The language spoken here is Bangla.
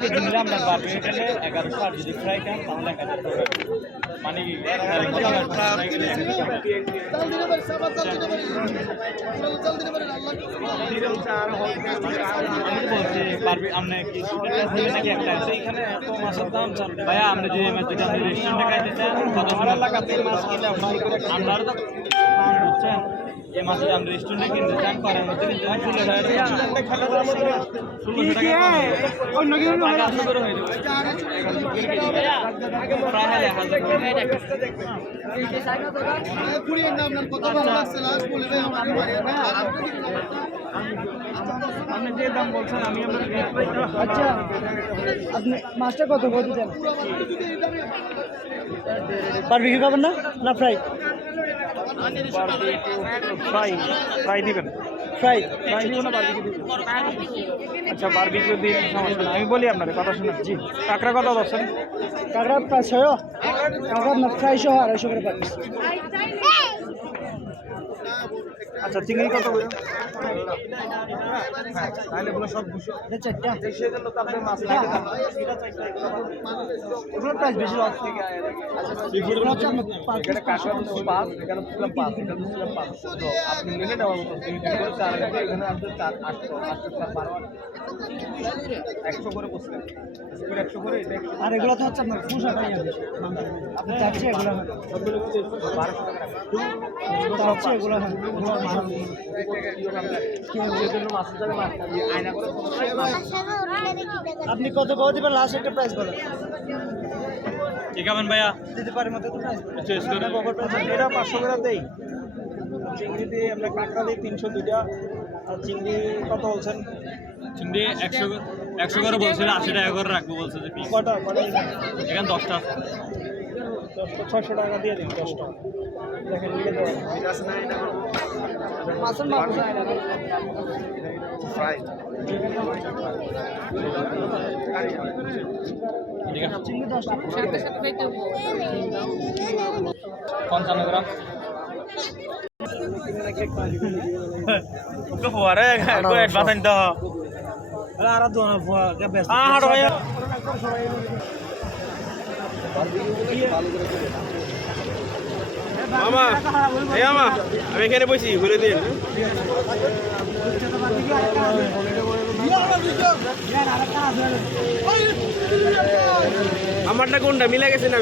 কেজি নিলাম না বারবি গেলে 1100 আর যদি ফ্রাই খান তাহলে 1000 টাকা মানে কি বলছি বারবি আপনি কি নাকি একটা আছে এখানে এত মাছের দাম ভাইয়া আপনি যদি মাছ যদি আপনি রেস্টুরেন্টে খাইতে চান কত লাগাতে মাছ কিনে ফ্রাই করে আপনার তো বুঝছেন এই মাছ যদি আপনি রেস্টুরেন্টে কিনতে চান করার মধ্যে কিন্তু 16,000 আপনি যে দাম বলছেন আমি আচ্ছা আপনি মাছটা কত বলতে চান বারবিকিউ খাবেন না ফ্রাই ফ্রাই দিবেন ফ্রাই দিব না বারবিকিউ দিবেন আচ্ছা বারবিকিউ দিন সমস্যা না আমি বলি আপনাদের কথা শুনুন জি কাঁকড়া কত বলছেন কাঁকড়া প্রায় 600 কাঁকড়া না ফ্রাই সহ 250 করে পাচ্ছি আচ্ছা চিংড়ি কত বলেন তাহলে বলে সব 200 এটা চারটা সেই জন্য তো আপনি মাছ লাগে না এটা চারটা এগুলো প্রাইস বেশি লস থেকে এটা কাঁকড়া 5 এখানে 5 এটা 5 তো আপনি নিলে নেওয়ার মতো তুমি করে 4 এখানে আসলে 4 800 100 করে বসলেন 100 করে আর এগুলো তো হচ্ছে আপনার ফুসা পাই আপনি চাচ্ছি এগুলো সবগুলো 1200 টাকা চাচ্ছি এগুলো আপনি কত কত দিবেন লাস্ট একটা প্রাইস বলেন ঠিক আছে ভাইয়া দিতে পারি মতো তো প্রাইস এটা 500 করে দেই চিংড়ি দিয়ে আমরা কাঁকড়া দিই 300 দুইটা আর চিংড়ি কত বলছেন চিংড়ি 100 করে বলছিল 80 টাকা করে রাখবো বলছে যে কটা এখানে 10টা আছে 600 টাকা দিয়ে দিন 10টা দেখেন লিখে দেওয়া এটা আছে না এটা মাছের মাছ ফ্রাই ঠিক আছে চিংড়ি 10টা সাথে সাথে পেটে 55 গ্রাম তো ফুয়ারে কো এডভান্স দাও আর দো না ফুয়া কে বেস্ট হাড় ভাই মামা এই মামা আমি এখানে বসি ঘুরে দিন আমারটা কোনটা মিলে গেছে না